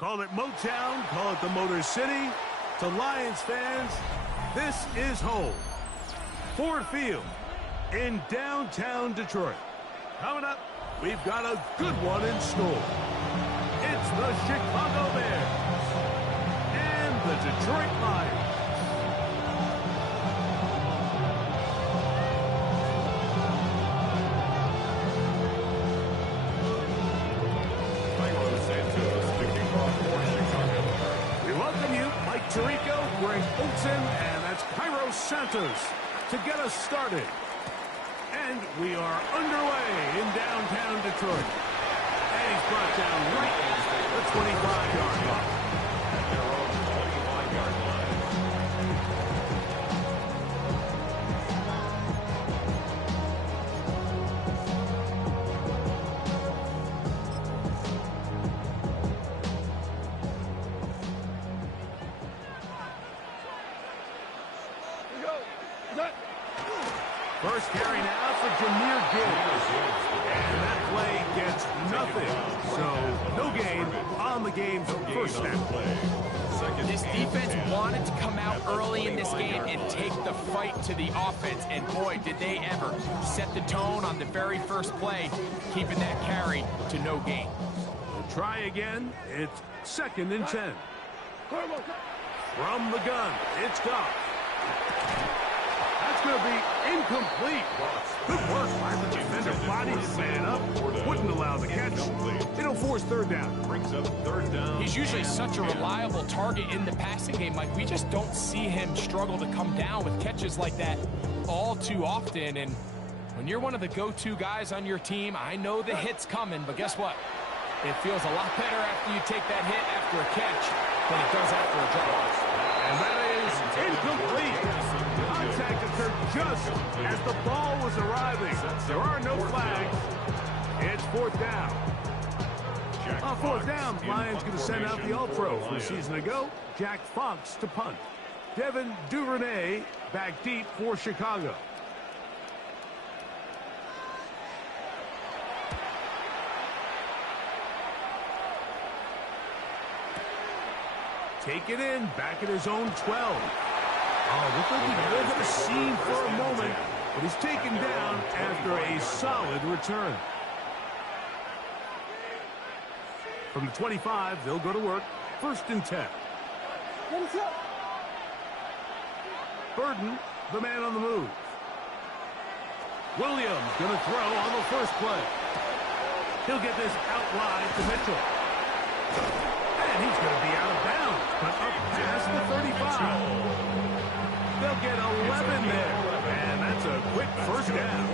Call it Motown, call it the Motor City. To Lions fans, this is home. Ford Field in downtown Detroit. Coming up, we've got a good one in store. It's the Chicago Bears and the Detroit Lions. Tirico, Greg Olsen, and that's Cairo Santos to get us started. And we are underway in downtown Detroit. And he's brought down right at the 25-yard line. First carry now for Jahmyr Gibbs. And that play gets nothing. So, no gain on the game's first snap. This defense wanted to come out early in this game and take the fight to the offense. And boy, did they ever set the tone on the very first play, keeping that carry to no gain. We'll try again. It's 2nd and 10. From the gun, it's Goff. That's going to be incomplete. Good work by the defender. Bodied his man up. Wouldn't allow the catch. It'll force third down. Brings up third down. He's usually such a reliable target in the passing game, Mike. We just don't see him struggle to come down with catches like that all too often. And when you're one of the go-to guys on your team, I know the hit's coming, but guess what? It feels a lot better after you take that hit after a catch than it does after a drop. And that is incomplete. Contact occurred just as the ball was arriving. There are no flags. It's 4th down. On 4th down, Lions going to send out the All-Pro from a season ago, Jack Fox to punt. Devin Duvernay back deep for Chicago. Take it in, back at his own 12. Oh, looked like he may have a seam for a moment, but he's taken down after a solid return. From the 25, they'll go to work. 1st and 10. Burden, the man on the move. Williams going to throw on the first play. He'll get this out wide to Mitchell. And he's going to be out of bounds, but up past the 35. They'll get 11 there, and that's a quick first down.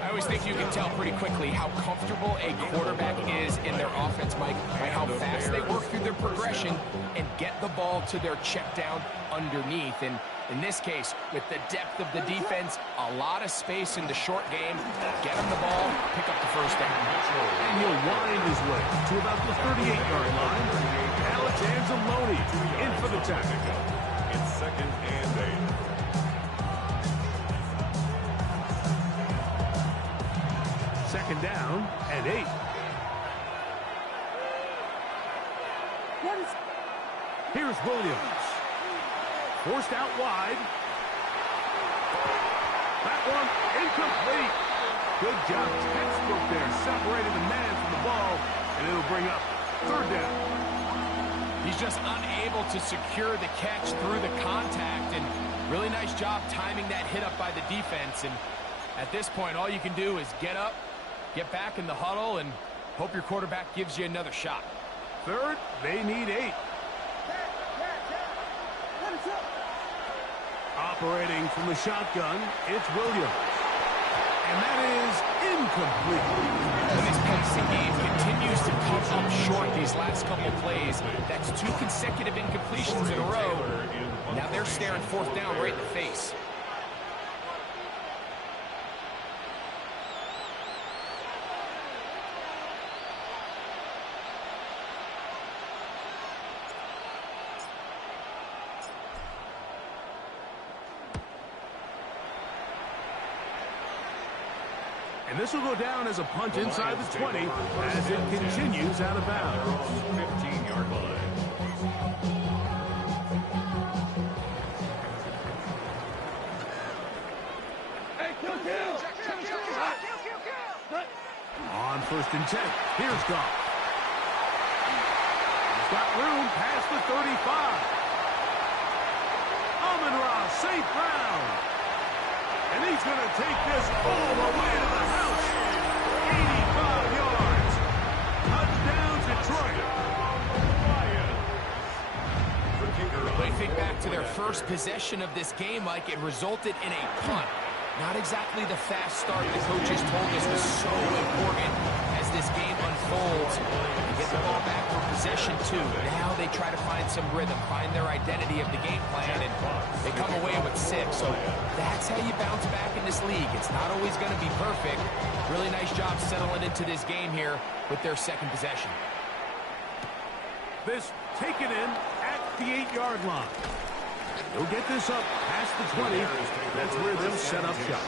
I always think you can tell pretty quickly how comfortable a quarterback is in their offense, Mike, by how fast they work through their progression and get the ball to their check down underneath. And in this case, with the depth of the defense, a lot of space in the short game, get him the ball, pick up the first down. And he'll wind his way to about the 38-yard line. Alex Anzalone in for the tackle. It's 2nd and 8. Second down and 8. Here's Williams. Forced out wide. That one incomplete. Good job. Textbook there. Separated the man from the ball, and it'll bring up 3rd down. He's just unable to secure the catch through the contact, and really nice job timing that hit up by the defense. And at this point, all you can do is get up, get back in the huddle, and hope your quarterback gives you another shot. 3rd, they need 8. Operating from the shotgun, it's Williams. And that is incomplete. When this passing game continues to come up short these last couple plays, that's 2 consecutive incompletions in a row. Now they're staring 4th down right in the face. And And this will go down as a punt inside the 20 as it continues out of bounds. 15-yard line. On 1st and 10, here's Goff. He's got room past the 35. Amon-Ra St. Brown. And he's going to take this all the way to the house. 85 yards. Touchdown, Detroit. When you think back to their first possession of this game, Mike, it resulted in a punt. Not exactly the fast start the coaches told us was so important as this game unfolds. They get the ball back for possession 2. Now they try to find some rhythm, find their identity of the game plan, and they come away with 6. So that's how you bounce back in this league. It's not always going to be perfect. Really nice job settling into this game here with their second possession. This taken in at the 8-yard line. He'll get this up past the 20. That's where they'll set up shop.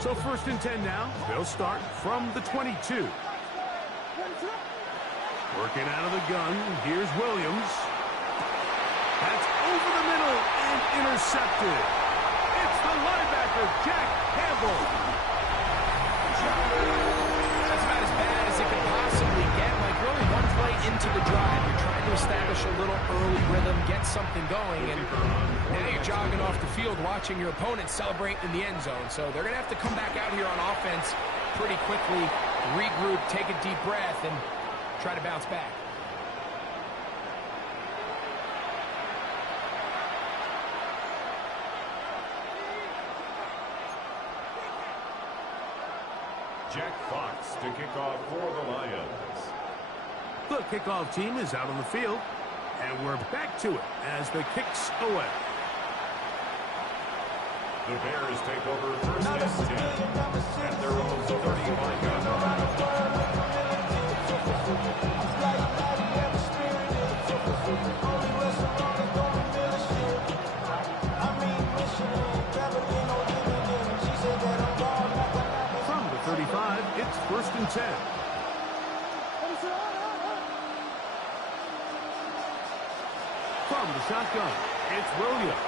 So 1st and 10 now. They'll start from the 22. Working out of the gun. Here's Williams. That's over the middle and intercepted. It's the linebacker, Jack Campbell. That's about as bad as it can possibly get. Like, really one play into the drive. You're trying to establish a little early rhythm, get something going, and now you're jogging off the field watching your opponent celebrate in the end zone. So they're going to have to come back out here on offense pretty quickly, regroup, take a deep breath, and try to bounce back. Jack Fox to kick off for the Lions. The kickoff team is out on the field, and we're back to it as the kick's away. The Bears take over 1st and 10 at their own 35-yard line. From the 35, it's 1st and 10. From the shotgun, it's Williams.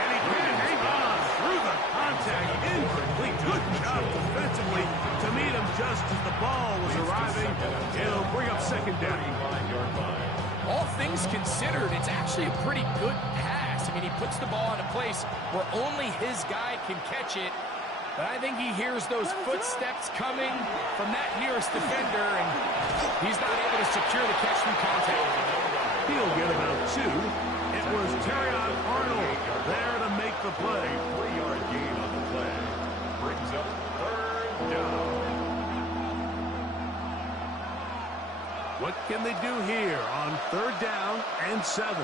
And he can't hang on through the contact. Incomplete. Good job defensively to meet him just as the ball was arriving. It'll bring up 2nd down. All things considered, it's actually a pretty good pass. I mean, he puts the ball in a place where only his guy can catch it. But I think he hears those footsteps coming from that nearest defender, and he's not able to secure the catch through contact. He'll get about 2. It was Terrion Arnold there to make the play. 3-yard gain on the play. Brings up 3rd down. What can they do here on 3rd down and 7?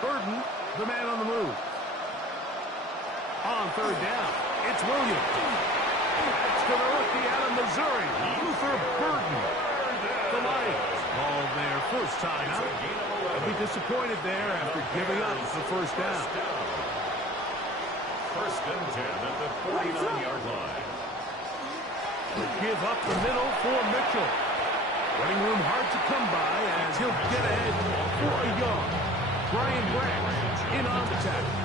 Burden, the man on the move. On 3rd down, it's Williams. That's to the rookie out of Missouri, Luther Burden. The Lions call their first timeout. They'll be disappointed there after giving up the 1st down. 1st and 10 at the 49-yard line. Give up the middle for Mitchell. Running room hard to come by as he'll get ahead for a yard. Brian Branch in on the tackle.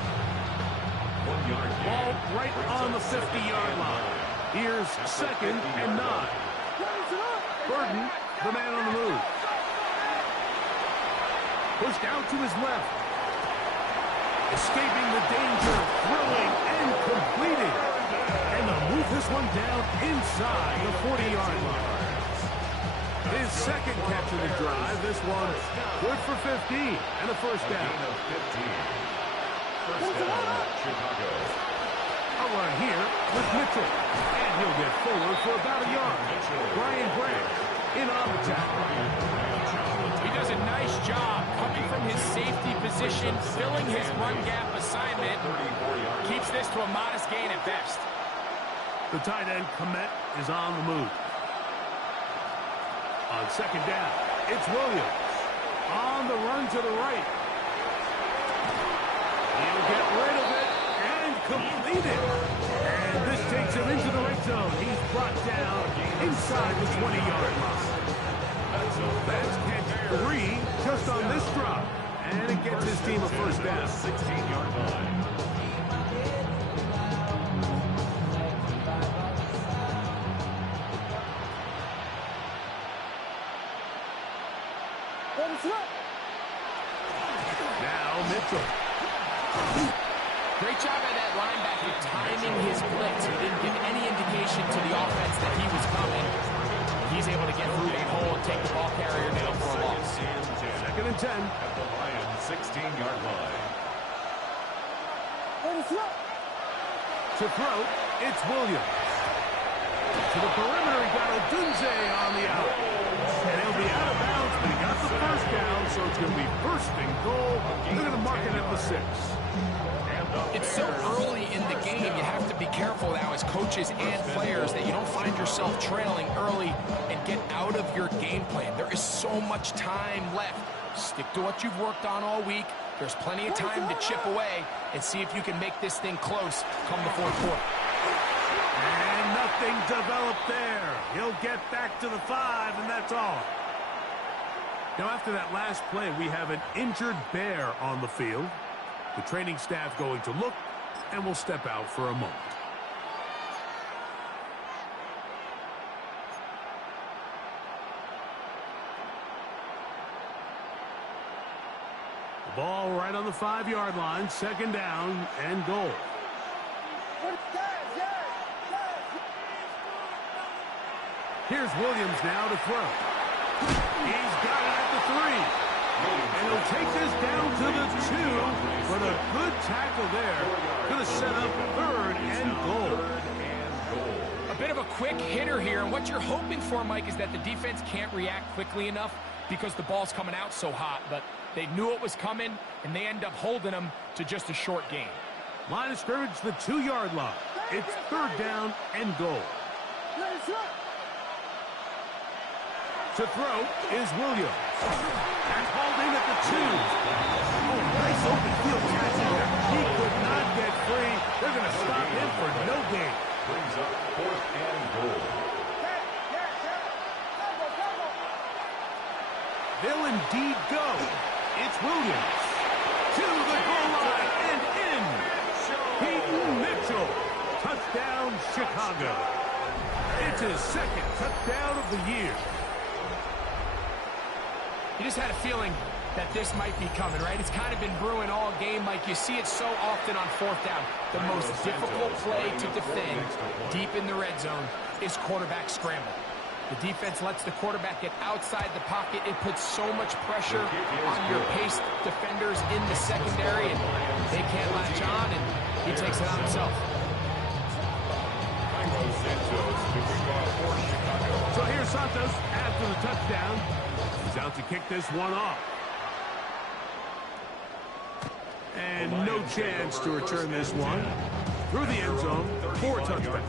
1-yard Ball right on the 50-yard line. Here's 2nd and 9. Burden, the man on the move. Pushed out to his left. Escaping the danger, throwing and completing. And they'll move this one down inside the 40-yard line. His 2nd catch of the drive. This one good for 15 and a 1st down. 1st down, Chicago. A run here with Mitchell. And he'll get forward for about a yard. Brian Branch in on the tackle. He does a nice job coming from his safety position, filling his run gap assignment. Keeps this to a modest gain at best. The tight end, Komet, is on the move. On second down, it's Williams. On the run to the right. He'll get rid of it and complete it. And this takes him into the red zone. He's brought down inside the 20-yard line. That's catch 3 just on this drop. And it gets his team a first down. 16-yard line. Now Mitchell. Great job by that linebacker timing his blitz. He didn't give any indication to the offense that he was coming. He's able to get through that hole and take the ball carrier down for a loss. Second and 10. At the Lions' 16-yard line. To throw, it's Williams. To the perimeter, he got Odunze on the out. And he'll be out of bounds, but he got the first down, so it's going to be first and goal. They're going to mark it at the 6. It's so early in the game, you have to be careful now as coaches and players that you don't find yourself trailing early and get out of your game plan. There is so much time left. Stick to what you've worked on all week. There's plenty of time to chip away and see if you can make this thing close come the fourth quarter. And nothing developed there. He'll get back to the 5, and that's all. Now, after that last play, we have an injured Bear on the field. The training staff going to look, and we'll step out for a moment. The ball right on the 5-yard line, second down and goal. Here's Williams now to throw. He's got it at the 3. And he'll take this down to the 2, but a good tackle there. Going to set up third and goal. A bit of a quick hitter here, and what you're hoping for, Mike, is that the defense can't react quickly enough because the ball's coming out so hot, but they knew it was coming, and they end up holding them to just a short gain. Line of scrimmage, the 2-yard line. It's third down and goal. To throw is Williams. And hauled in at the 2. Oh, nice open field catch there. He could not get free. They're going to stop him for no gain. Brings up fourth and goal. They'll indeed go. It's Williams. To the goal line and in. Peyton Mitchell. Touchdown, Chicago. It's his second touchdown of the year. You just had a feeling that this might be coming, right? It's kind of been brewing all game, Mike. You see it so often on fourth down. The most difficult play to defend deep in the red zone is quarterback scramble. The defense lets the quarterback get outside the pocket. It puts so much pressure on your paced defenders in the secondary, and they can't latch on, and he takes it on himself. So here's Santos after the touchdown. He's out to kick this one off. And no chance to return this one. Through the end zone for a touchdown.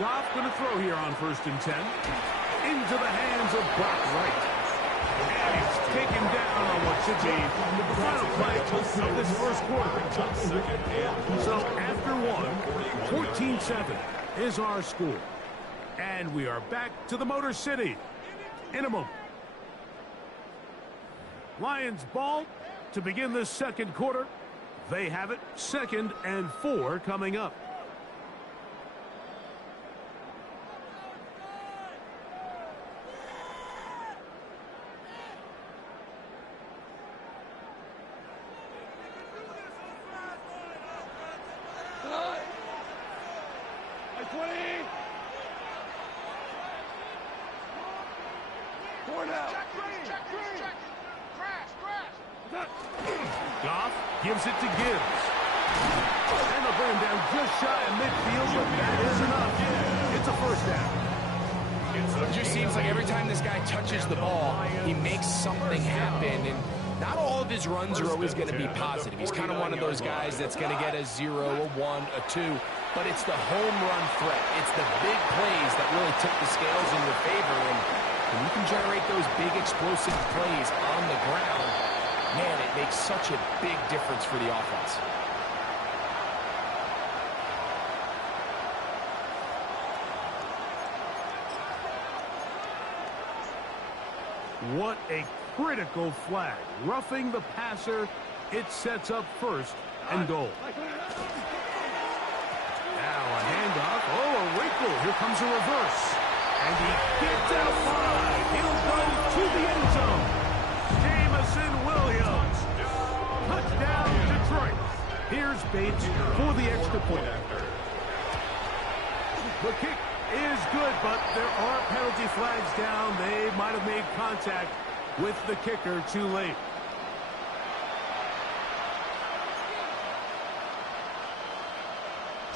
Goff going to throw here on first and 10. Into the hands of Brock Wright. And he's taken down on what should be the final play of this first quarter. So after one, 14-7 is our score. And we are back to the Motor City in a moment. Lions ball to begin this second quarter. They have it, 2nd and 4 coming up. Goff gives it to Gibbs. And they'll bring him down just shy of midfield, but that is enough. It's a first down. It just seems like every time this guy touches the ball, he makes something happen. And not all of his runs are always going to be positive. He's kind of one of those guys that's going to get a 0, a 1, a 2. But it's the home run threat. It's the big plays that really tip the scales in your favor. And when you can generate those big explosive plays on the ground, man, it makes such a big difference for the offense. What a critical flag. Roughing the passer, it sets up first and goal. Now a handoff. Oh, a wrinkle. Here comes a reverse. And he gets out wide. He'll go to the end zone. Jameson Williams. Touchdown, Detroit. Here's Bates for the extra point. The kick is good, but there are penalty flags down. They might have made contact with the kicker too late.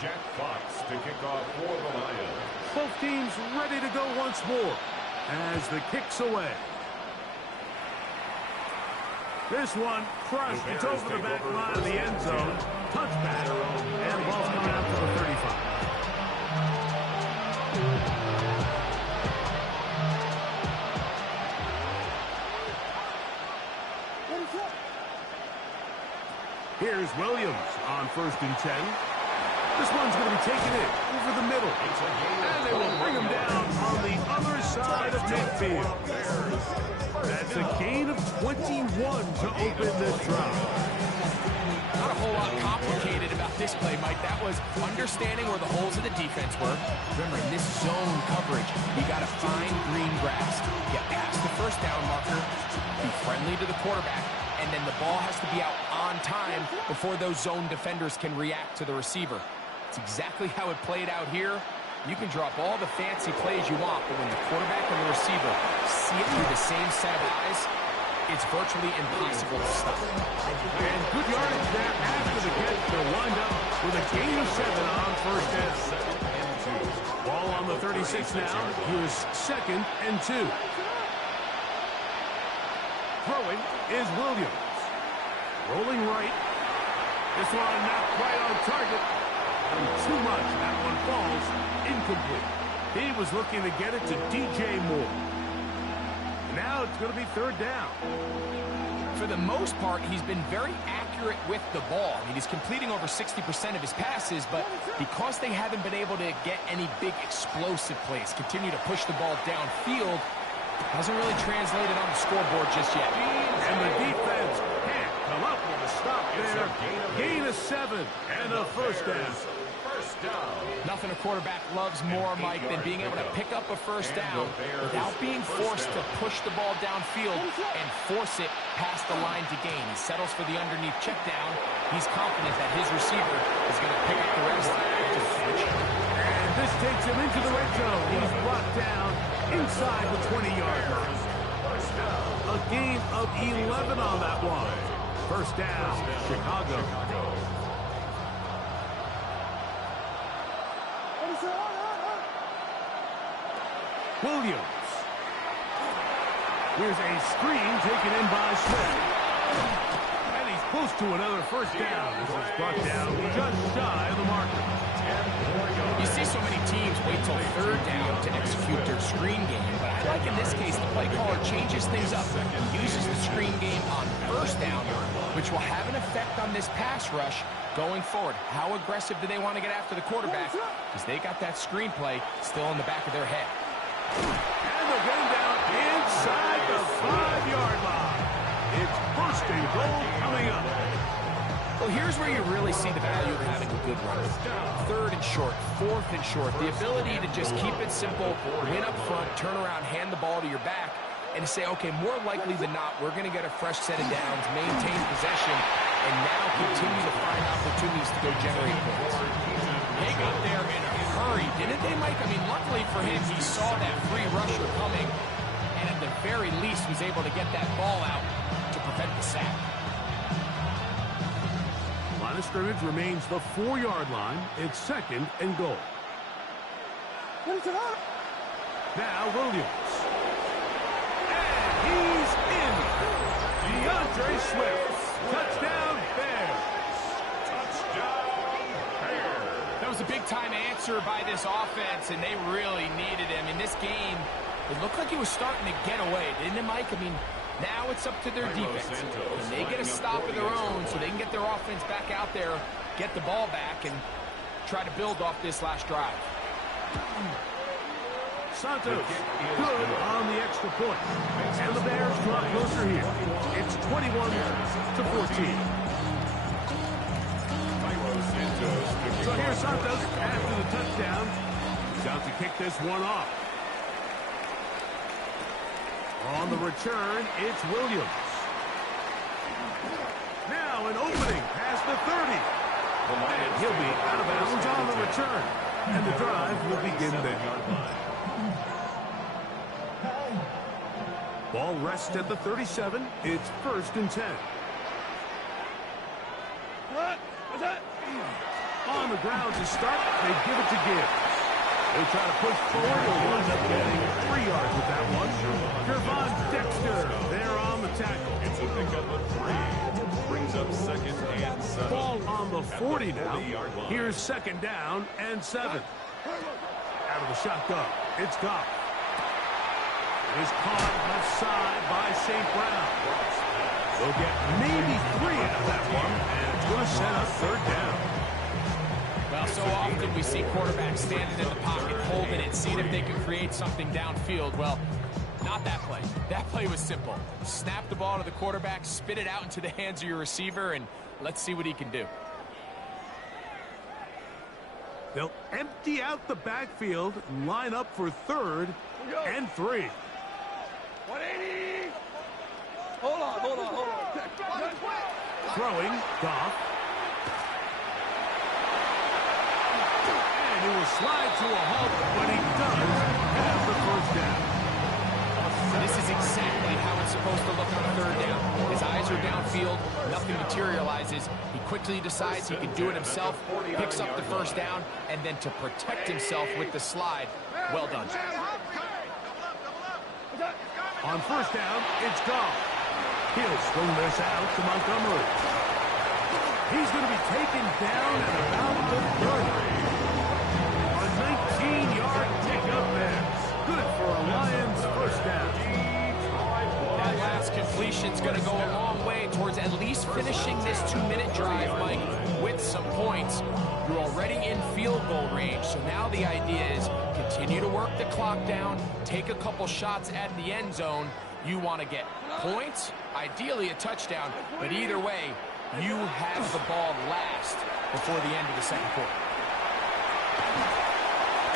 Jack Fox to kick off for the Lions. Both teams ready to go once more as the kick's away. This one crushed. It's over the back line of the end zone. Touchback. And the ball's coming out to the 35. Here's Williams on 1st and 10. This one's going to be taken in over the middle. And they will bring him down on the other side of midfield. That's a gain of 21 to open this drive. Not a whole lot complicated about this play, Mike. That was understanding where the holes of the defense were. Remember, in this zone coverage, you got to find green grass, get past the first down marker, be friendly to the quarterback, and then the ball has to be out on time before those zone defenders can react to the receiver. It's exactly how it played out here. You can drop all the fancy plays you want, but when the quarterback and the receiver see it through the same set of eyes, it's virtually impossible to stop. And good yardage there after the catch. They'll wind up with a gain of 7 on 1st down. Ball on the 36 now. Here's 2nd and 2. Throwing is Williams. Rolling right. This one not quite on target. And too much. That one falls incomplete. He was looking to get it to DJ Moore. Now it's going to be 3rd down. For the most part, he's been very accurate with the ball. I mean, he's completing over 60% of his passes, but because they haven't been able to get any big explosive plays, continue to push the ball downfield, hasn't really translated on the scoreboard just yet. And the defense can't come up with a stop there. Gain of 7 and a 1st down. Nothing a quarterback loves more, Mike, than being able to pick up a 1st down without being forced to push the ball downfield and force it past the line to gain. He settles for the underneath check down. He's confident that his receiver is going to pick up the rest. And this takes him into the red zone. He's brought down inside the 20-yard line. A gain of 11 on that one. 1st down, Chicago. Williams. Here's a screen taken in by Smith. And he's close to another 1st down. This is brought down just shy of the marker. You see so many teams wait till 3rd down to execute their screen game, but I like in this case the play caller changes things up. He uses the screen game on 1st down, which will have an effect on this pass rush going forward. How aggressive do they want to get after the quarterback? Because they got that screen play still in the back of their head. And they're getting down inside the 5-yard line. It's 1st and goal coming up. Well, here's where you really see the value of having a good run. 3rd and short, 4th and short. The ability to just keep it simple, win up front, turn around, hand the ball to your back, and to say, okay, more likely than not, we're going to get a fresh set of downs, maintain possession, and now continue to find opportunities to go generate points. They got there in a hurry, didn't they, Mike? I mean, luckily for him, he saw that free rusher coming, and at the very least was able to get that ball out to prevent the sack. of scrimmage remains the 4-yard line. It's 2nd and goal. Now Williams. And he's in. DeAndre Swift. Touchdown Bears. Touchdown, Bears. That was a big-time answer by this offense, and they really needed him. In this game, it looked like he was starting to get away, didn't it, Mike? I mean, now it's up to their defense. Can they get a stop of their own so they can get their offense back out there, get the ball back, and try to build off this last drive? Santos, good on the extra point. And the Bears draw closer here. It's 21-14. So here's Santos after the touchdown. He's out to kick this one off. On the return, it's Williams. Now an opening past the 30. And he'll be out of bounds on the return. And the drive will begin there. Ball rests at the 37. It's 1st and 10. On the ground to start, they give it to Gibbs. They try to push forward. He'll wind up getting 3 yards with that one. Gervon Dexter there on the tackle. It's a pickup of 3. Brings up 2nd and 7. Ball on the 40 now. Here's 2nd down and 7. Out of the shotgun, it's Goff. It is caught left side by St. Brown. They'll get maybe 3 out of that one, and it's going to set up 3rd down. Well, so often we see quarterbacks standing in the pocket, holding it, seeing if they can create something downfield. Well, not that play. That play was simple. Snap the ball to the quarterback, spit it out into the hands of your receiver, and let's see what he can do. They'll empty out the backfield and line up for 3rd and 3. 180. Hold on. Throwing, Goff. And he will slide to a halt, but he does have the 1st down. This is exactly how it's supposed to look on 3rd down. His eyes are downfield, nothing materializes. He quickly decides he can do it himself, picks up the 1st down, and then to protect himself with the slide, well done. On 1st down, it's Goff. He'll swing this out to Montgomery. He's going to be taken down at about the 30. A 19-yard pickup there. Good for a Lions 1st down. That last completion's going to go a long way towards at least finishing this 2-minute drive, Mike, with some points. You're already in field goal range, so now the idea is continue to work the clock down, take a couple shots at the end zone. You want to get points, ideally a touchdown, but either way, you have the ball last before the end of the 2nd quarter.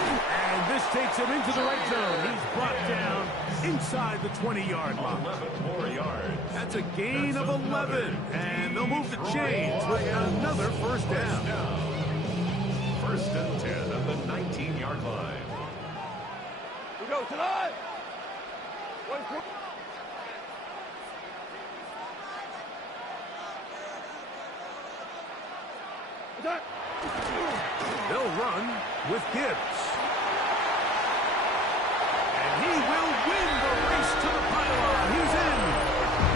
And this takes him into the red zone. He's brought down inside the 20-yard line. 11 more yards. That's a gain of 11. And they'll move the chains with another 1st down. 1st and 10 at the 19-yard line. We go tonight. They'll run with Gibbs. And he will win the race to the pylon. He's in.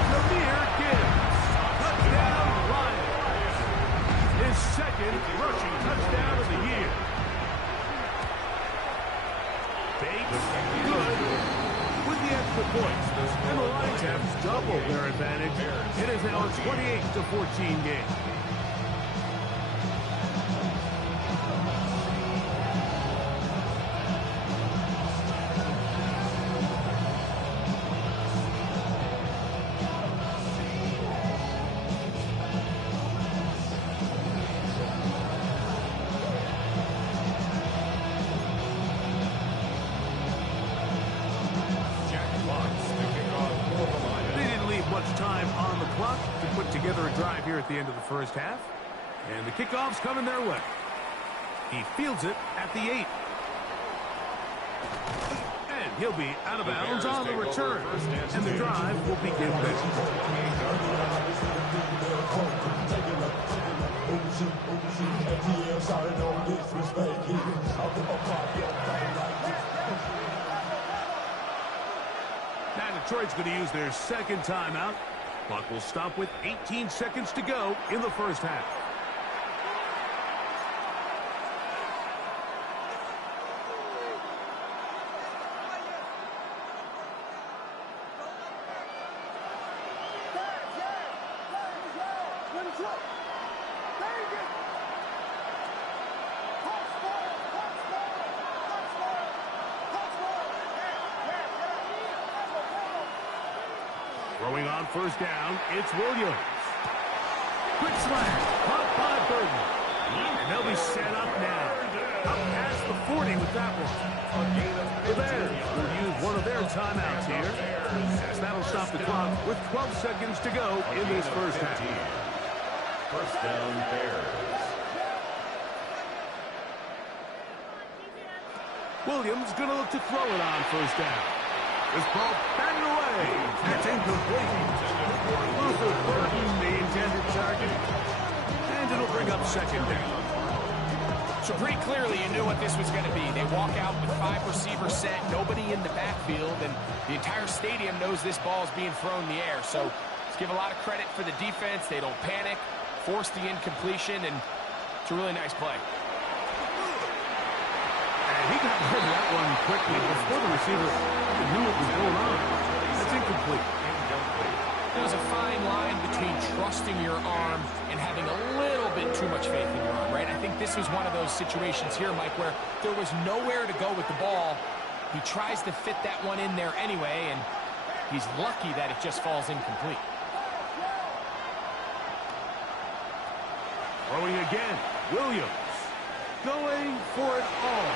Jahmyr Gibbs. Touchdown Lions. His 2nd rushing touchdown of the year. Bates, good with the extra points. And the Lions have doubled their advantage. It is now a 28-14 game. Together a drive here at the end of the 1st half. And the kickoff's coming their way. He fields it at the 8. And He'll be out of bounds on the return, and the drive will begin there. Now Detroit's going to use their second timeout. Clock will stop with 18 seconds to go in the first half. Throwing on first down, it's Williams. Quick slant, caught by Burton. And they'll be set up now. Up past the 40 with that one. The Bears will use one of their timeouts here, as that'll stop the clock with 12 seconds to go in this first half. First down, Bears. Williams going to look to throw it on first down. This ball batted away. That's incomplete. Luther Burton, the intended target. And it'll bring up second down. So pretty clearly you knew what this was going to be. They walk out with 5 receivers set, nobody in the backfield, and the entire stadium knows this ball is being thrown in the air. So let's give a lot of credit for the defense. They don't panic, force the incompletion, and it's a really nice play. And he got rid of that one quickly before the receiver knew what was going on. That's incomplete. There's a fine line between trusting your arm and having a little bit too much faith in your arm, right? I think this was one of those situations here, Mike, where there was nowhere to go with the ball. He tries to fit that one in there anyway, and he's lucky that it just falls incomplete. Throwing again, Williams going for it all.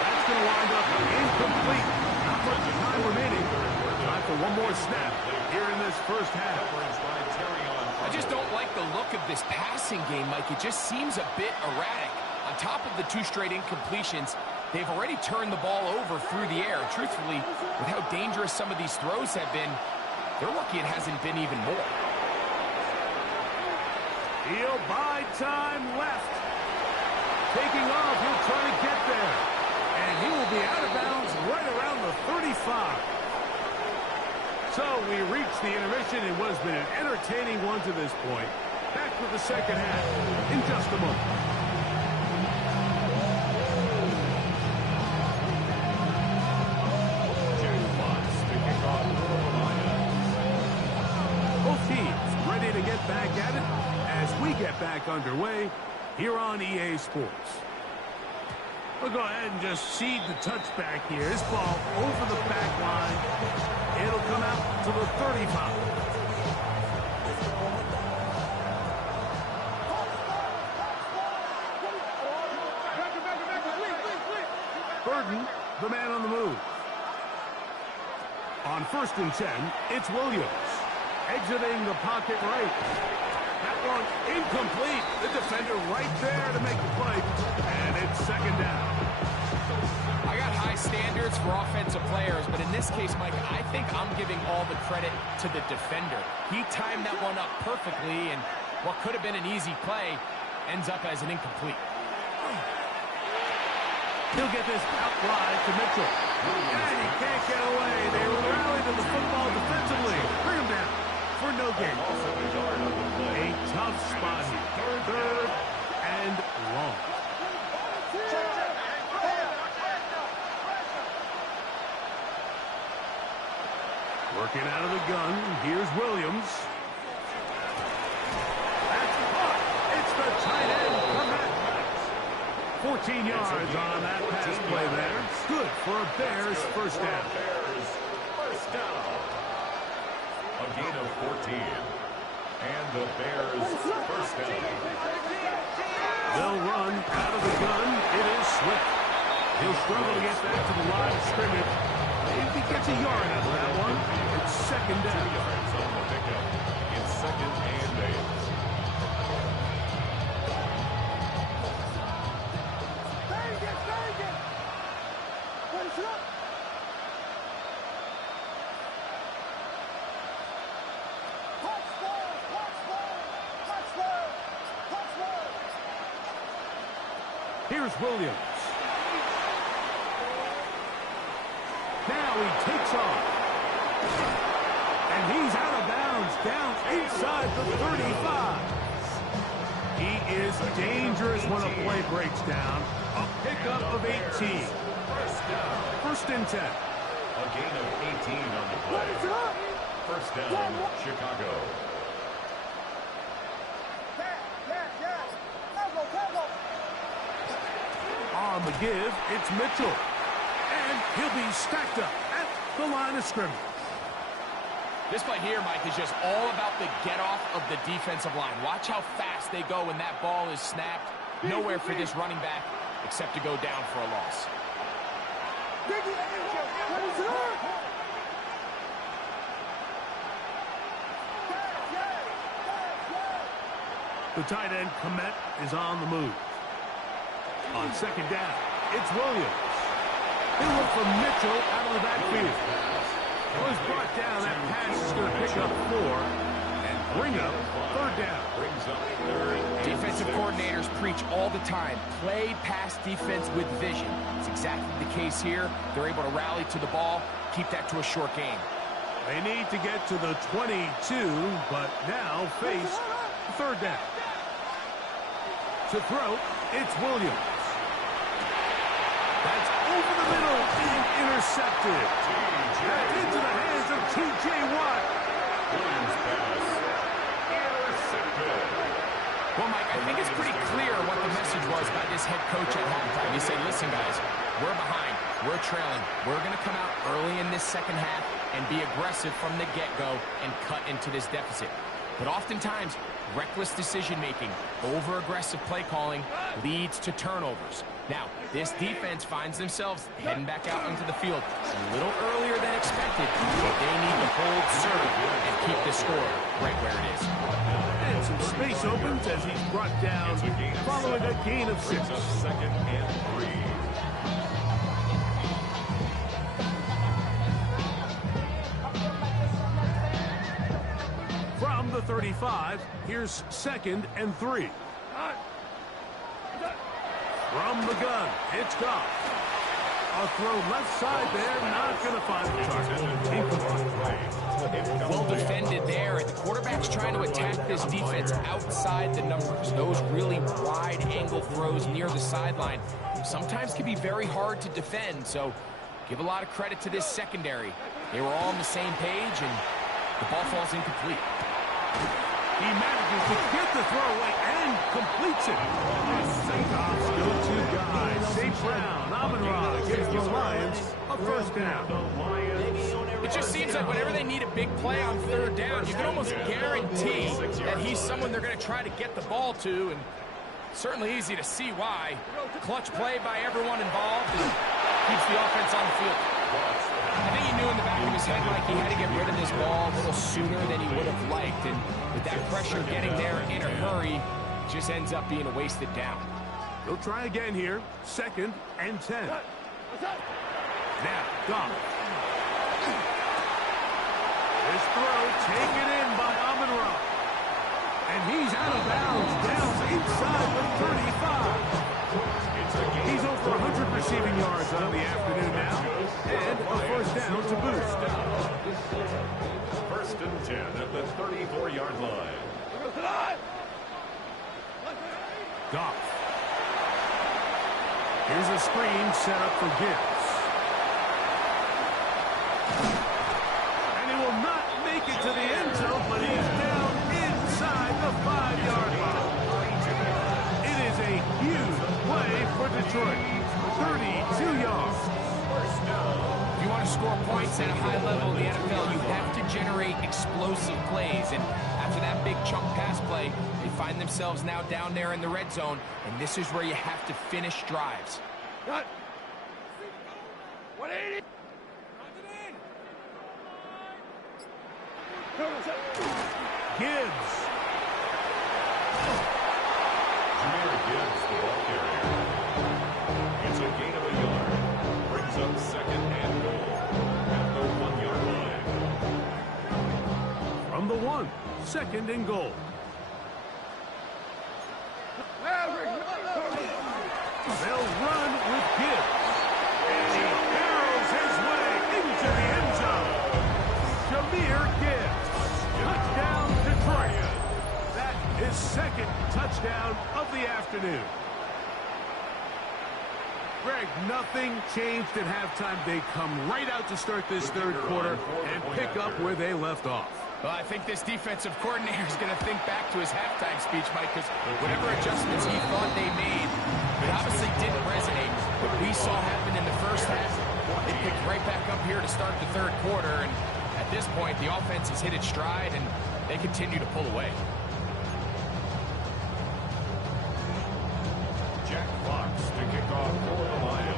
That's going to wind up incomplete. Not much time remaining. Time for one more snap here in this first half. I just don't like the look of this passing game, Mike. It just seems a bit erratic. On top of the 2 straight incompletions, they've already turned the ball over through the air. Truthfully, with how dangerous some of these throws have been, they're lucky it hasn't been even more. He'll buy time left. Taking off, he'll try to get there. And he will be out of bounds right around the 35. So we reached the intermission in what has been an entertaining one to this point. Back with the second half in just a moment. Both teams ready to get back at it as we get back underway here on EA Sports. We'll go ahead and just seed the touchback here. This ball over the back line. It'll come out to the 35. Burton, the man on the move. On 1st and 10, it's Williams. Exiting the pocket right. That one incomplete. The defender right there to make the play. And it's second down. I got high standards for offensive players, but in this case, Mike, I think I'm giving all the credit to the defender. He timed that one up perfectly, and what could have been an easy play ends up as an incomplete. He'll get this out wide to Mitchell. And he can't get away. They rally to the football defensively. Bring him down for no gain. A tough spot here. 3rd and long. Working out of the gun. Here's Williams. That's caught. It's the tight end from that pass. 14 yards on that pass play there. Good for a Bears first down. First down. A gain of 14. And the Bears first down. They'll run out of the gun. It is Swift. He'll struggle to get back to the line of scrimmage. If he gets a yard out of that one, it's second down. 2 yards on the pickup. It's 2nd and 8. Here's Williams. Now he takes off. And he's out of bounds, down inside the 35. He is dangerous when a play breaks down. A pickup of 18. First and 10. A gain of 18 on the play. First down, Chicago. On the give, it's Mitchell. And he'll be stacked up at the line of scrimmage. This play here, Mike, is just all about the get-off of the defensive line. Watch how fast they go when that ball is snapped. Nowhere for this running back except to go down for a loss. The tight end, Komet, is on the move. On second down, it's Williams. He'll look for Mitchell out of the backfield. Was brought down. That pass is going to pick up 4 and bring up third down. Defensive coordinators preach all the time. Play pass defense with vision. It's exactly the case here. They're able to rally to the ball, keep that to a short game. They need to get to the 22, but now face third down. To throw, it's Williams. That's over the middle and intercepted. Back into the hands of T.J. Watt. Williams pass. Intercepted. Well, Mike, I think it's pretty clear what the message was by this head coach at halftime. He said, listen, guys, we're behind. We're trailing. We're going to come out early in this second half and be aggressive from the get-go and cut into this deficit. But oftentimes, reckless decision-making, over-aggressive play calling leads to turnovers. Now, this defense finds themselves heading back out into the field a little earlier than expected, but they need to hold serve and keep the score right where it is. And some space opens as he's brought down following a gain of 6. Second and 3. From the 35, here's second and 3. From the gun, it's Goff. A throw left side there, not going to find the target. Well defended there, and the quarterback's trying to attack this defense outside the numbers. Those really wide-angle throws near the sideline sometimes can be very hard to defend, so give a lot of credit to this secondary. They were all on the same page, and the ball falls incomplete. He manages to get the throw away and completes it. Goff's go-to guy, St. Brown, Amon-Ra gives the Lions a first down. It just seems like whenever they need a big play on third down, you can almost guarantee that he's someone they're going to try to get the ball to, and certainly easy to see why. Clutch play by everyone involved and keeps the offense on the field. I think he knew in the back of his head like he had to get rid of this ball a little sooner than he would have liked, and with that pressure getting there in a hurry, it just ends up being a wasted down. He'll try again here, second and 10. Now, Goff. This throw taken in by Amon-Ra. And he's out of bounds, down inside the 35. He's over 100 receiving yards on the afternoon now, and a first down to boost. First and 10 at the 34-yard line. Goff. Here's a screen set up for Gibbs. And he will not make it to the end zone, but he's down inside the 5-yard line. It is a huge play for Detroit. 32 yards. If you want to score points at a high level in the NFL, you have to generate explosive plays. And after that big chunk pass play, they find themselves now down there in the red zone. And this is where you have to finish drives. Cut. 180. Gibbs. Jahmyr Gibbs, the ball carrier. It's a gain of a yard. Brings up second and goal at the 1-yard line. From the 1, second and goal. They'll second touchdown of the afternoon. Greg, nothing changed at halftime. They come right out to start this third quarter and pick up where they left off. Well, I think this defensive coordinator is going to think back to his halftime speech, Mike, because whatever adjustments he thought they made, it obviously didn't resonate. What we saw happen in the first half, they picked right back up here to start the third quarter, and at this point, the offense has hit its stride, and they continue to pull away. Jack Fox to kick off for the Lions.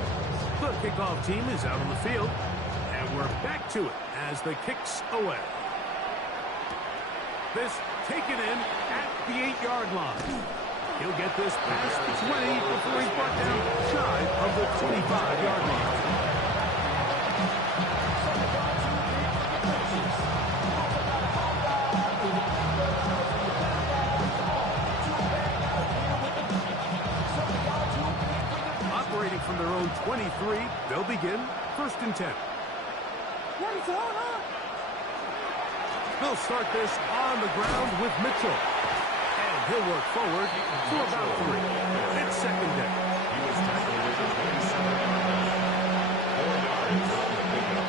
The kickoff team is out on the field, and we're back to it as the kicks away. This taken in at the 8-yard line. He'll get this past the 20 before he's brought down shy of the 25-yard line. Operating from their own 23, they'll begin 1st and 10. They'll start this on the ground with Mitchell. And he'll work forward to about 3. It's 2nd down. He was tackled at the 27. 4 yards on the pickup.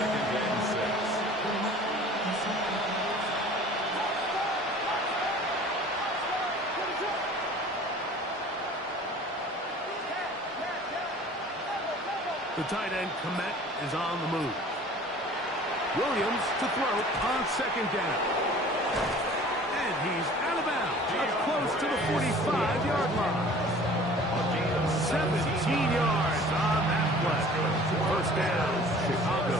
2nd and 6. The tight end, Komet, is on the move. Williams to throw on 2nd down. And he's out of bounds, up close to the 45-yard line. 17 yards on that play. 1st down, Chicago.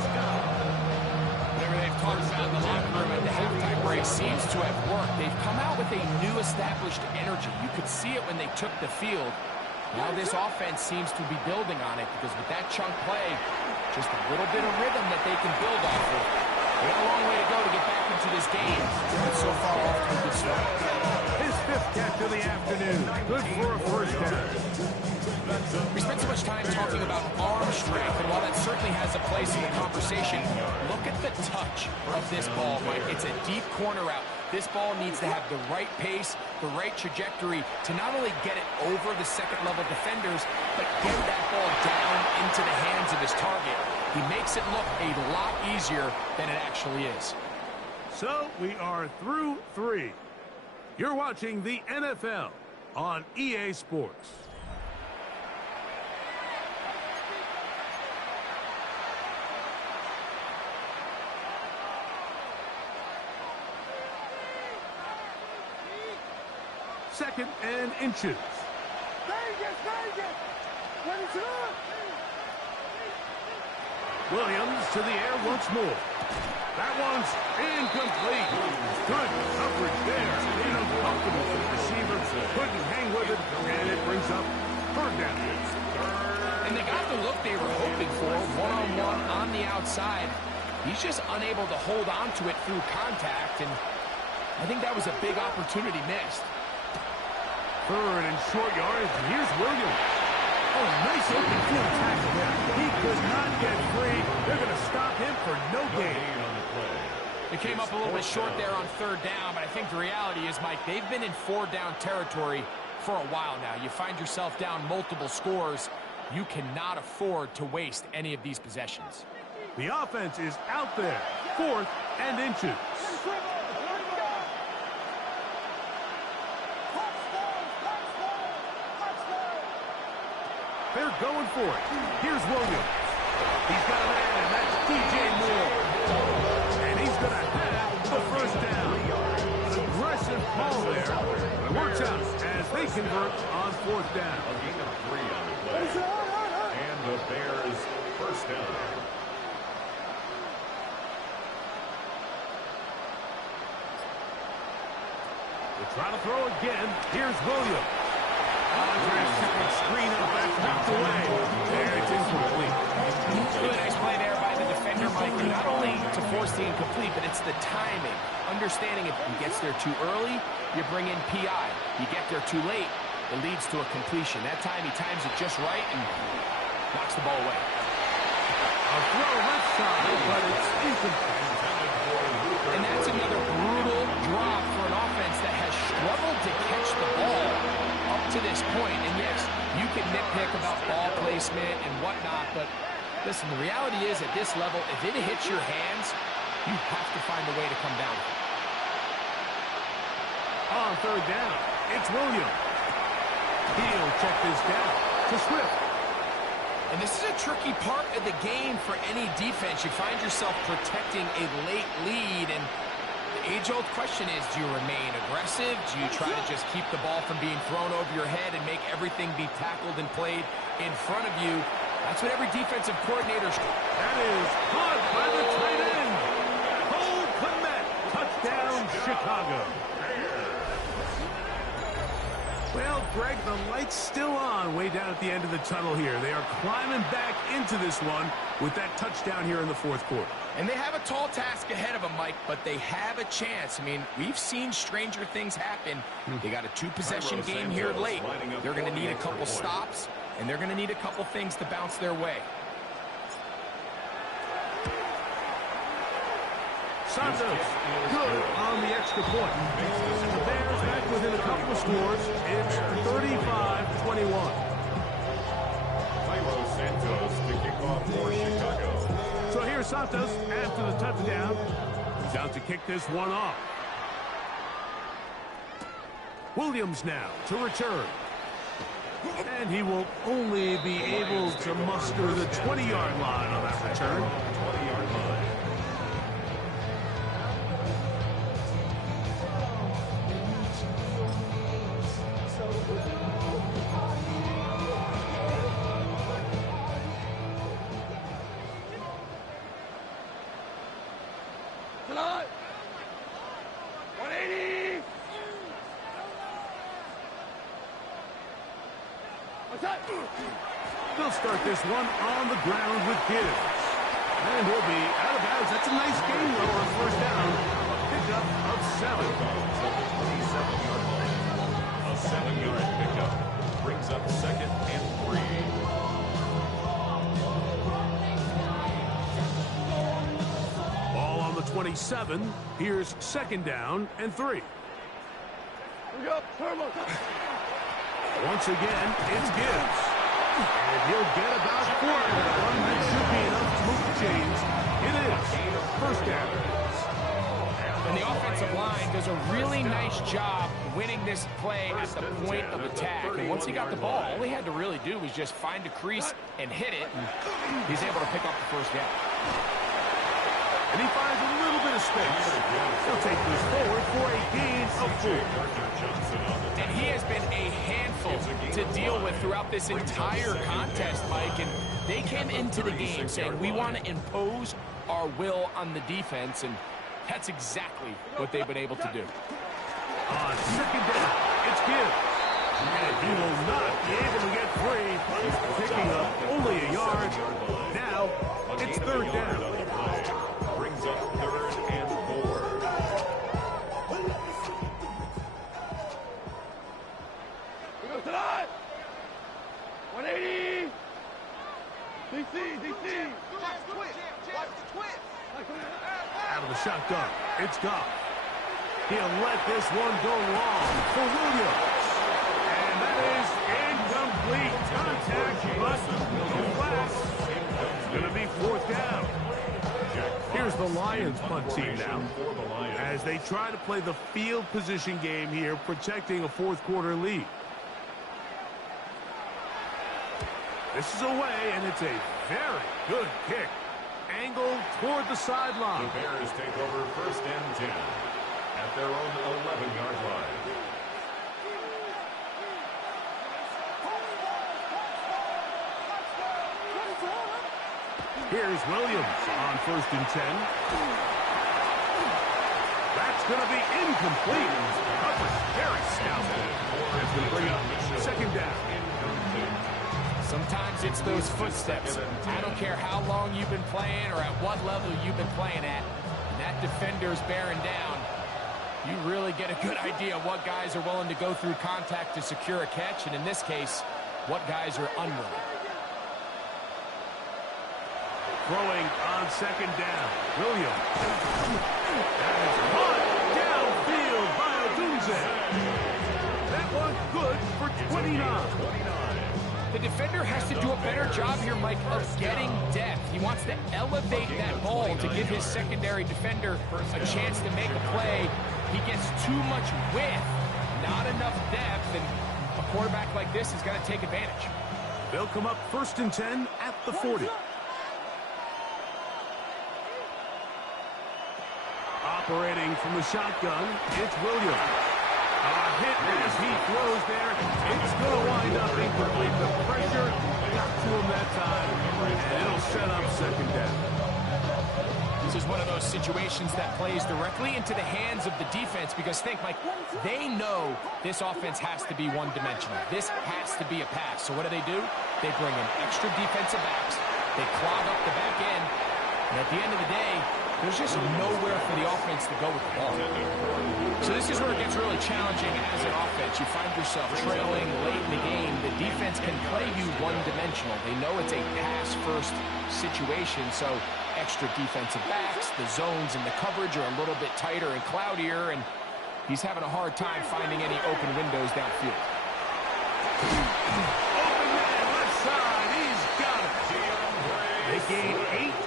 Whatever they've talked about in the locker room at the halftime break seems to have worked. They've come out with a new established energy. You could see it when they took the field. Now this offense seems to be building on it because with that chunk play, just a little bit of rhythm that they can build off of. They got a long way to go to get back into this game, but so far off to a good start. His 5th catch of the afternoon. Good for a 1st down. We spent so much time talking about arm strength, and while that certainly has a place in the conversation, look at the touch of this ball, Mike. It's a deep corner route. This ball needs to have the right pace, the right trajectory to not only get it over the second-level defenders, but get that ball down into the hands of his target. He makes it look a lot easier than it actually is. So we are through 3. You're watching the NFL on EA Sports. Second and inches. Williams to the air once more. That one's incomplete. Good coverage there. Uncomfortable for the receiver. Couldn't hang with it, and it brings up 3rd down. And they got the look they were hoping for, one-on-one on the outside. He's just unable to hold on to it through contact, and I think that was a big opportunity missed. 3rd and short yardage. Here's Williams. Oh, nice open field tackle there. He could not get free. They're going to stop him for no gain. It came up a little bit short there on 3rd down, but I think the reality is, Mike, they've been in 4-down territory for a while now. You find yourself down multiple scores. You cannot afford to waste any of these possessions. The offense is out there. 4th and inches. They're going for it. Here's Williams. He's got a man, and that's DJ Moore. And he's going to have the 1st down. An aggressive call there. It works out as they convert on 4th down. A gain of 3 on the play. And the Bears 1st down. They'll try to throw again. Here's Williams. Screen up, that's knocked away. There, it's incomplete. Really nice play there by the defender, Mike. Not only to force the incomplete, but it's the timing. Understanding if he gets there too early, you bring in PI. You get there too late, it leads to a completion. That time he times it just right and knocks the ball away. A throw left side, but it's incomplete. And that's another brutal drop for a an offense that has struggled to catch the ball up to this point. And yes, you can nitpick about ball placement and whatnot, but listen, the reality is at this level, if it hits your hands, you have to find a way to come down. On third down, it's Williams. He'll check this down to Swift. And this is a tricky part of the game for any defense. You find yourself protecting a late lead, and the age-old question is, do you remain aggressive? Do you try to just keep the ball from being thrown over your head and make everything be tackled and played in front of you? That's what every defensive coordinator... That is caught by the tight end. Cole Kmet, touchdown, Chicago. Well, Greg, the light's still on way down at the end of the tunnel here. They are climbing back into this one with that touchdown here in the fourth quarter. And they have a tall task ahead of them, Mike, but they have a chance. I mean, we've seen stranger things happen. They got a two-possession game here late. They're going to need a couple stops, and they're going to need a couple things to bounce their way. Santos, good on the extra point. The Bears back within a couple of scores. It's 35-21. Cairo Santos to kick off for Chicago. So here's Santos after the touchdown. He's out to kick this one off. Williams now to return. And he will only be able to muster the 20-yard line on that return. 20-yard line. Tonight, 180. Attack. They'll start this one on the ground with Gibbs. And he'll be out of bounds. That's a nice game, though, on first down. A pickup of 7. A 7-yard pickup brings up 2nd and 3. Ball on the 27. Here's 2nd down and 3. We go. Turbo. Once again, it's Gibbs. And he'll get about 4 on that one. That should be enough to move the chains. It is first down. And the offensive line does a really nice job winning this play at the point of attack. And once he got the ball, all he had to really do was just find a crease and hit it. And he's able to pick up the first down. And he finds a little bit of space. He'll take this forward for a gain of 4. And he has been a handful to deal with throughout this entire contest, Mike. And they came into the game saying, we want to impose our will on the defense. And that's exactly what they've been able to do. On 2nd down, it's Gibbs. And he will not be able to get free. He's picking up only a yard. Now, it's 3rd down. Brings up 3rd and 4. We go tonight. 180. DC. Out of the shotgun, it's Goff. He'll let this one go long for Williams. And that is incomplete contact, but no flags. It's going to be 4th down. Here's the Lions punt team now, as they try to play the field position game here, protecting a fourth quarter lead. This is away, and it's a very good kick. Angled toward the sideline. The Bears take over 1st and 10 at their own 11-yard line. Here's Williams on 1st and 10. That's going to be incomplete. Very stout. That's going to bring up 2nd down. Sometimes it's those footsteps. I don't care how long you've been playing or at what level you've been playing at. And that defender's bearing down. You really get a good idea of what guys are willing to go through contact to secure a catch, and in this case, what guys are unwilling. Throwing on 2nd down. Williams. That is caught downfield by goes in. That one's good for 29. The defender has to do a better job here, Mike, of getting depth. He wants to elevate that ball to give his secondary defender a chance to make a play. He gets too much width, not enough depth, and a quarterback like this is going to take advantage. They'll come up 1st and 10 at the 40. Operating from the shotgun, it's Williams. A hit as he throws there. It's going to wind up incomplete. The pressure got to him that time, and it'll set up 2nd down. This is one of those situations that plays directly into the hands of the defense because think, Mike, they know this offense has to be one-dimensional. This has to be a pass. So what do? They bring in extra defensive backs. They clog up the back end. And at the end of the day, there's just nowhere for the offense to go with the ball. So this is where it gets really challenging as an offense. You find yourself trailing late in the game. The defense can play you one-dimensional. They know it's a pass-first situation, so extra defensive backs, the zones and the coverage are a little bit tighter and cloudier, and he's having a hard time finding any open windows downfield. Open man, left side, he's got it. They gain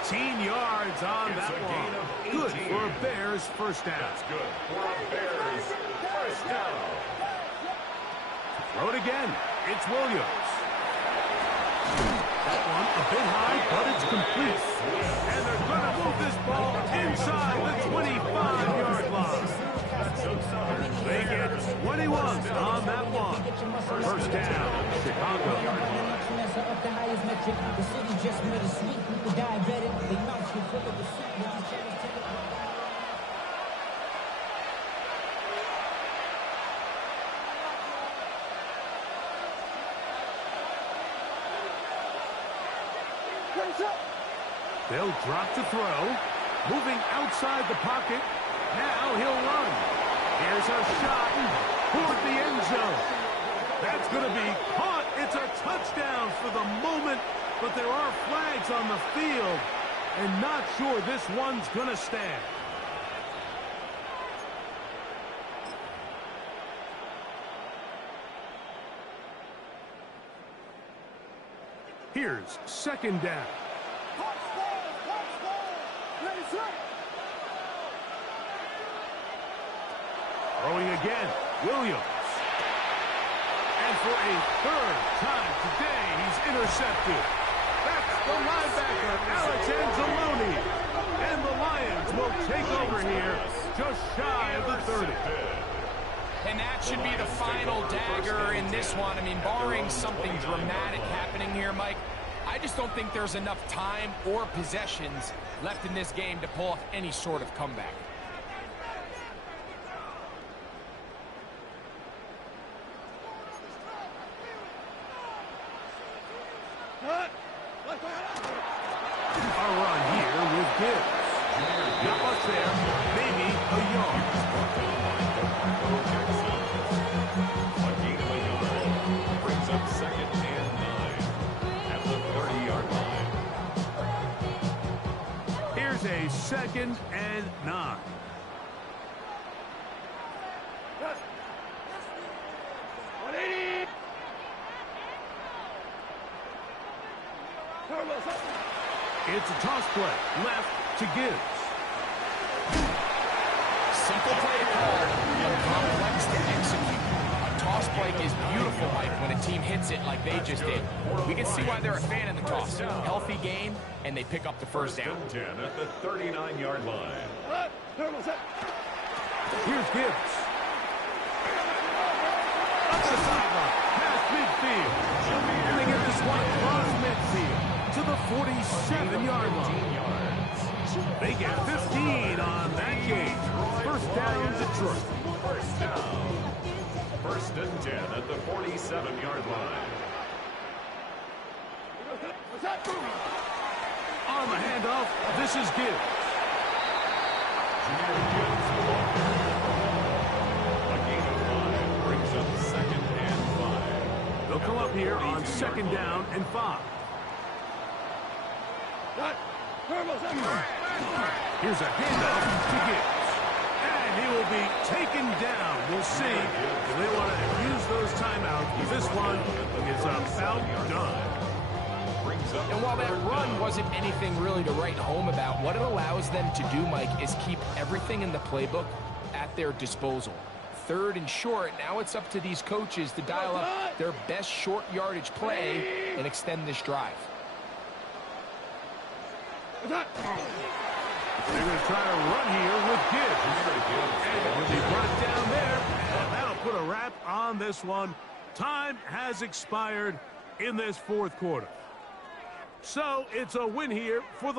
18 yards on that one. Good for a Bears 1st down. That's good for a Bears 1st down. Throw it again. It's Williams. That one a bit high, but it's complete. And they're going to move this ball inside the 25-yard line. They get 21 on that one. 1st down, Chicago. The city just made a sweep. People diabetic. They mouth you full of the soup. They'll drop to throw. Moving outside the pocket. Now he'll run. Here's a shot toward the end zone. That's going to be caught. It's a touchdown for the moment, but there are flags on the field, and not sure this one's going to stand. Here's 2nd down. Throwing again, Williams. And for a 3rd time today, he's intercepted. That's the linebacker, Alex Anzalone. And the Lions will take over here just shy of the 30. And that should be the final dagger in this one. I mean, barring something dramatic happening here, Mike, I just don't think there's enough time or possessions left in this game to pull off any sort of comeback. A run here with Gibbs. Not much there, maybe a yard. A gain of a yard brings up 2nd and 9 at the 30-yard line. Here's a 2nd and 9. It's a toss play, left to Gibbs. Simple play to call, but complex to execute. A toss play is beautiful, Mike, when a team hits it like they just did. We can see why they're a fan of the toss. Healthy game, and they pick up the 1st down. 10 at the 39-yard line. Here's Gibbs. Up the sideline, past midfield. And they get this one across midfield to the 47-yard line. They get 15 on that game. 1st down, Detroit. 1st down. 1st and 10 at the 47-yard line. On the handoff, this is Gibbs. Jahmyr Gibbs, the ball carrier. A gain of 5 brings up 2nd and 5. They'll come up here on 2nd down and 5. Here's a handoff to Gibbs. And And he will be taken down. We'll see if they want to use those timeouts. This one is about done. And while that run wasn't anything really to write home about, what it allows them to do, Mike, is keep everything in the playbook at their disposal. Third and short, now it's up to these coaches to dial up their best short yardage play and extend this drive. They're going to try to run here with Gibbs. And he'll be brought down there, and that'll put a wrap on this one. Time has expired in this fourth quarter. So it's a win here for the